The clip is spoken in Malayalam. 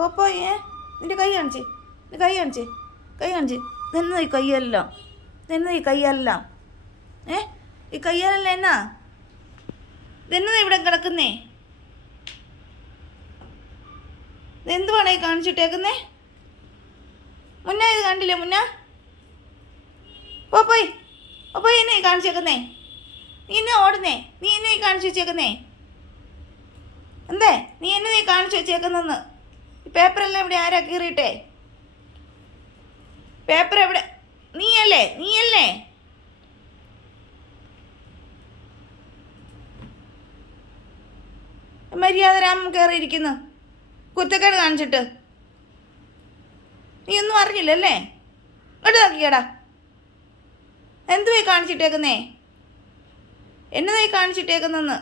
പോപ്പോയേ നിൻ്റെ കൈ കാണിച്ച്, നിൻ്റെ കൈ കാണിച്ച്, കൈ കാണിച്ച്. ഇതെന്നാ ഈ കയ്യെല്ലാം, ഇതെന്നാ ഈ കയ്യെല്ലാം? ഈ കയ്യാലല്ല എന്നാ ഇതെന്നതാ ഇവിടെ കിടക്കുന്നേ? ഇതെന്തുവാണേ കാണിച്ചിട്ടേക്കുന്നേ? മുന്നേ ഇത് കണ്ടില്ലേ? പോപ്പോയ് പോപ്പോയ് എന്നെ കാണിച്ചേക്കുന്നേ? നീ എന്നെ ഓടുന്നേ? നീ എന്നെ കാണിച്ചു വെച്ചേക്കുന്നേ എന്തേ? നീ എന്നെ കാണിച്ചു വെച്ചേക്കുന്നെന്ന്? ഈ പേപ്പറെല്ലാം ഇവിടെ ആരാ കീറിയിട്ടേ? പേപ്പർ എവിടെ? നീയല്ലേ? മര്യാദ രാമൻ കയറിയിരിക്കുന്നു കുരുത്തക്കേട് കാണിച്ചിട്ട്. നീ ഒന്നും അറിഞ്ഞില്ലല്ലേ? ഇങ്ങോട്ട് നോക്കിക്കടാ. എന്തുവായി കാണിച്ചിട്ടേക്കുന്നേ? എന്നതായി കാണിച്ചിട്ടേക്കുന്നെന്ന്?